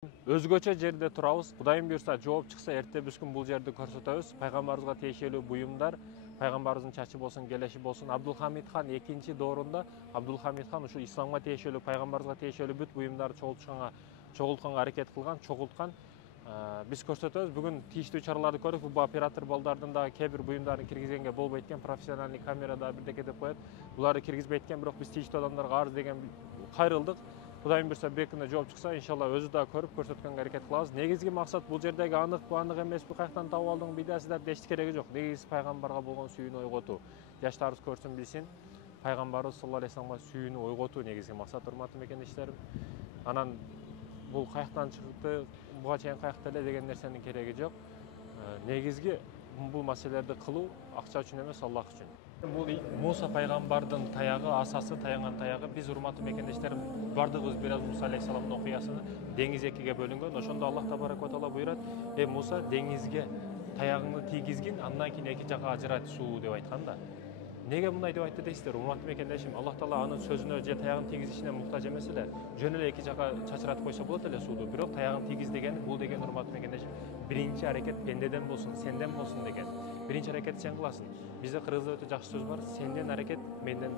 Өзгөчө жерде турабыз. Кудайым буйрса жооп чыкса эрте бүскүн бул жерди көрсөтөбүз. Пайгамбарыбызга тиешелүү буюмдар, пайгамбарыбыздын чачы болсун, келеши болсун. Абдулхамид хан 2-доорунда Абдулхамид хан ушу исламга тиешелүү, пайгамбарыбызга тиешелүү бүт буюмдарды чогултканга аракет кылган, чогулткан. Биз көрсөтөбүз. Бүгүн тийиштүү чараларды көрдүк. Бул оператор балдардын дагы кээ бир буюмдарын киргизгенге болбойт экен. Профессиональный камерада бирдеке деп коет. Буларды киргизбейт экен, бирок биз тийиштүү адамдарга арыз деген кайрылдык. Кудайым буйрса бекине жооп чыкса, иншалла өзү да көрүп көрсөткөнгө аракет кылабыз. Негизги максат бул жердеги аныкпы, анык эмеспи, каяктан таап алдың бидасы деп эч кереги жок. Негизи пайгамбарга болгон сүйүүнү ойготуу. Жаштарыбыз көрсүн, билсин. Пайгамбарыбыз саллаллаху алейхи вассаламга сүйүүнү ойготуу негизги максат, урматтуу мекендештерим. Анан бул каяктан чыкты, буга чейин каякта эле деген нерсенин кереги жок. Негизги бул маселелерди кылуу акча үчүн эмес, Аллах үчүн. Бул Муса пайгамбардын таягы, асасы, таянган таягы. Биз урматтуу мекендештерим бардыгыбыз бираз Муса алейхиссаламдын окуясын деңиз экиге бөлүнгөн. Ошондо Аллах табарак ва таала буйрат: "Эй Муса, деңизге таягыңды тийгизгин, андан кийин эки жакка ажырат суу" деп айткан да. Неге мындай деп айтты дейсиздер, урматтуу мекендешим? Аллах таала анын сөзүнө же таягын тийгизишине муктаж эмес эле. Жөн эле эки жака чачыратып койсо болот эле сууду. Бирок таягын тийгиз деген, бул деген урматтуу мекендешим, биринчи аракет пендеден болсун, сенден болсун деген. Биринчи аракет сен кыласың. Бизде кыргызда өтө жакшы сөз бар: сенден аракет, менден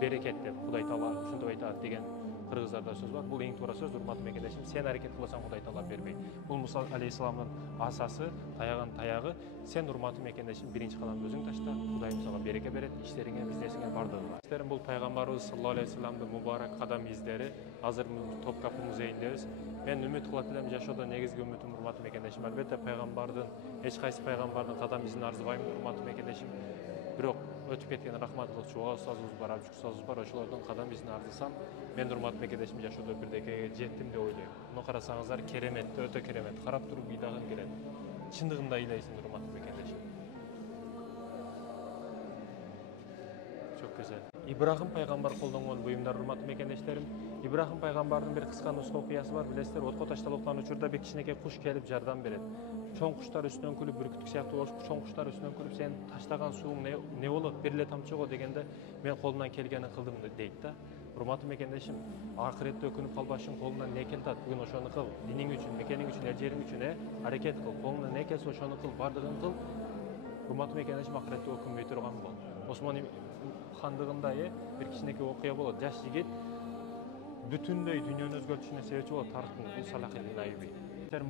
берекет деп Кудай таала ушинтип айтат деген кыргыздарда сөз бар. Бул эң туура сөз, урматтуу мекендешим. Сен аракет кылсаң, Кудай таала бербейт. Бул Муса алейхиссаламдын асасы, таягы. Сен урматтуу мекендешим, биринчи кадамды өзүң ташта. Кудайым сага береке берет, иштериңе, бизнесиңе, бардыгына. Иштерим бул пайгамбарыбыз саллаллаху алейхи вассаламдын мубарак кадам издери. Азыр Топкапы музейиндебиз. Мен үмүт кылат элем, жашоодо негизги үмүтүм, урматтуу мекендешим, албетте пайгамбардын, эч кайсы пайгамбардын кадам изин арзыбайм, урматтуу мекендешим. Бирок өтүп кеткен рахматтылык чубак устазыбыз бар, Абчук устазыбыз бар. Ошолордун кадам изин арзысам, мен урматтуу мекендешим жашоодо бирдекеге жеттим деп ойлойм. Муну карасаңыздар, керемет, өтө керемет. Карап туруп ыйлагың келет. Чындыгында ыйлайсың, урматтуу мекендешим. Çok güzel. İbrahim пайгамбар колдонгон буюмдар, урматтуу мекендештерим. Ибрахим пайгамбардын бир кыска нуска окуясы бар, билесиздер. Отко ташталган учурда бир кичинекей куш келип жардам берет. Чоң куштар үстүнөн күлүп, бүркүттүк сыяктуу чоң куштар үстүнөн күлүп, сен таштаган сууң не болот, бир эле тамчыго дегенде, мен колумдан келгенин кылдым дейт да. Урматтуу мекендешим, акыретте өкүнүп калбаш үчүн колуңдан не келет, бүгүн ошону кыл. Диниң үчүн, мекениң үчүн, эл жериң үчүн аракет кыл. Колуңдан не келсе ошону кыл, бардыгын кыл. Урматтуу мекендешим, акыретте өкүнбөй турган бол. Осман хандыгында бир кичинекей окуя болот. Жаш жигит бүтүндөй дүйнөнү өзгөртүшүнө себепчи болот Тарыктын, бул Салахиддин Айюби.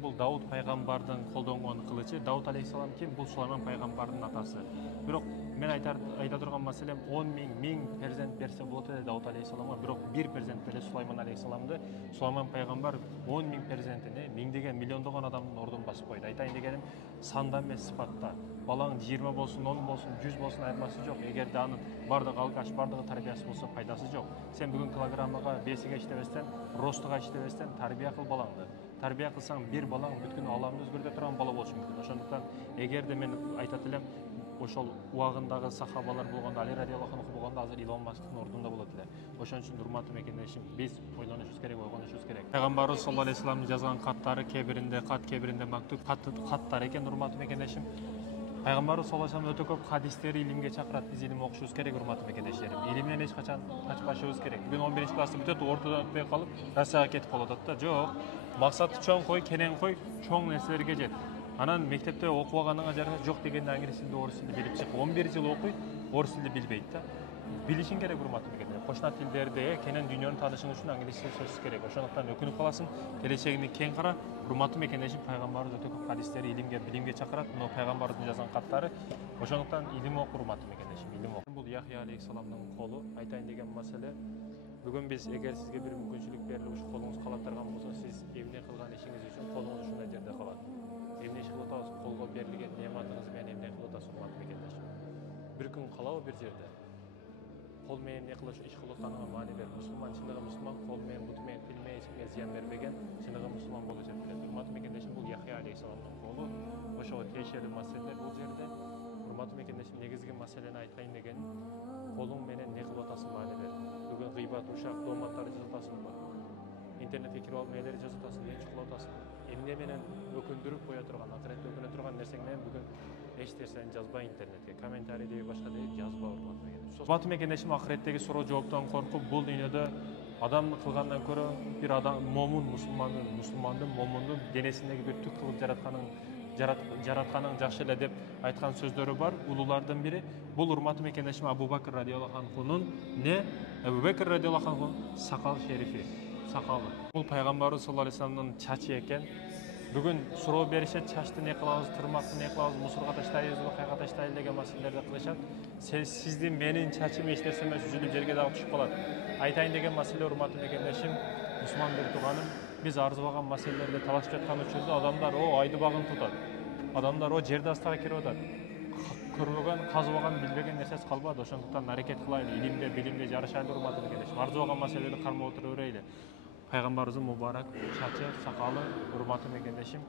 Бул Дауд пайгамбардын колдонгон кылычы. Дауд алейхиссалам ким? Бул Сулайман пайгамбардын атасы. Бирок мен айта турган маселем, 10 000 перзент берсе болот эле Дауд алейхиссаламга, бирок бир перзент деле Сулайман алейхиссаламды. Сулайман пайгамбар 10 000 перзентини, миңдеген, миллиондогон адамдын ордун басып койду. Айтайын дегеним, санда эмес, сыпатта. Балаң 20 болсун, 10 болсун, 100 болсун айырмасы жок. Эгерде анын бардыгы алгаш, бардыгы тарбиясы болсо, пайдасы жок. Сен бүгүн килограммага, бесиге иштебестен, ростуга иштебестен тарбия кыл балаңды. Тарбия кылсаң, бир балаң бүткүл ааламды өзгөртө турган бала болушу мүмкүн. Ошондуктан эгерде мен айтат элем, ошол убагындагы сахабалар болгондо, Али радиаллаху анху болгондо, азыр Илон Масктын ордунда болот эле. Ошон үчүн урматтуу мекендешим, биз ойлонушубуз керек, ойгонушубуз керек. Пайгамбарыбыз саллаллаху алейхи вассаламдын жазган каттары, кээ биринде мактуб, каттар экен, урматтуу мекендешим. Пайгамбарыбыз саллаллаху алейхи вассалам өтө көп хадистери илимге чакырат. Биз илим окушубуз керек, урматтуу мекендештерим. Илимден эч качан качпашыбыз керек. Бүгүн 11-классты бүтөт, ортодон өтпөй калып, Россияга кетип калып атат да. Жок. Максаты чоң кой, кенен кой, чоң нерселерге жет. Анан мектепте окубаганыңа жараша жок дегенде англис тилди, орус тилди билип чык. 11 жыл окуйт, орус тилди билбейт да. Билишиң керек, урматтуу мекендештерим. Кошуна тилдерди, кенен дүйнөнү таанышың үчүн англис тил сөзсүз керек. Ошондуктан өкүнүп каласың, келечегиңди кең кара. Урматтуу мекендешим, пайгамбарыбыз өтө көп хадистери илимге, билимге чакырат. Мына пайгамбарыбыздын жазган каттары. Ошондуктан илим оку, урматтуу мекендешим, илим оку. Бул Яхья алейхиссаламдын колу. Айтайын деген маселе, бүгүн биз эгер сизге бир мүмкүнчүлүк берилип, ушу колуңуз кала турган болсо, сиз эмне кылган ишиңиз үчүн колуңуз ушундай жерде калат. Эмне иш кылып атабыз, колго берилген неаматыңыз менен эмне кылып атасыз, урматтуу мекендешим. Бир күн калабы бир жерде? Кол менен эмне кылып иш кылып атканыңа маани бер. Мусулман чыныгы мусулман, кол менен, бут менен, тил менен эчкимге зыян бербеген, чыныгы мусулман болуп жеткен. Урматтуу мекендешим, бул Яхья алейхиссаламдын колу. Ошого тиешелүү маселелер бул жерде. Урматтуу мекендешим, негизги маселени айтайын деген, колуң менен не кылып атасың, маани бер. Бүгүн гыйбат, ушак, доматтарды жазып атасыңбы? Интернетке кирип алып нелерди жазып атасың, не кылып атасың? Эмне менен өкүндүрүп кое турган, акыретте өкүнө турган нерсең менен бүгүн эч нерсени жазба интернетке. Комментарий деби башка деби жазба, урматтуу мекендешим. Урматтуу мекендешим, акыреттеги суроо жооптон коркуп, бул дүйнөдө Адамды кылгандан көрө bir адам момун мусулмандын момундун денесиндеги bir түк кылып жаратканың жакшы эле деп айткан сөздөрү бар. Улуулардын бири бул урматтуу мекендешим Абу Бакр радиаллаху анхунун Абу Бакр радиаллаху анху сакал шерифи, сакалы. Бул пайгамбарыбыз саллаллаху алейхи вассаламдын чачы экен. Бүгүн суроо беришет, чачты не кылабыз, тырмакты не кылабыз, мусорго таштайбызбы, кайга таштайлы деген маселелерди кылышат. Сиздин менин чачым эч нерсе эмес, үзүлүп жерге дагы түшүп калат. Айтайын деген маселе урматтуу мекендешим, мусулман бир тууганым, биз арзыбаган маселелерди талашып жаткан учурда адамдар айды багын тутат. Адамдар жерди астыга кирип атат. Көрбөгөн, казыбаган, билбеген нерсеси калбады. Ошондуктан аракет кылайлы, илимде, билимде жарышайлы урматтуу мекендешим. Арзыбаган маселелерди кармап отура берели. Пайгамбарыбыздын мубарак чачы, сакалы урматтуу мекендешим.